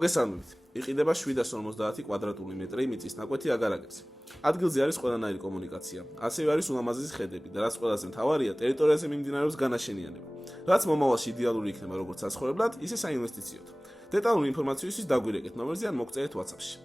მოგესალმებით. იყიდება 750 კვადრატული მეტრი მიწის ნაკვეთი აგარაკებზე. ადგილზე არის ყველანაირი კომუნიკაცია, ასევე არის ულამაზესი ხედები და რაც ყველაზე მთავარია, ტერიტორიაზე მიმდინარეობს განაშენიანება, რაც მომავალში იდეალური იქნება როგორც საცხოვრებლად, ისე საინვესტიციოდ. დეტალური ინფორმაციისთვის დაგვირეკეთ ნომერზე ან მოგწერეთ WhatsApp-ში.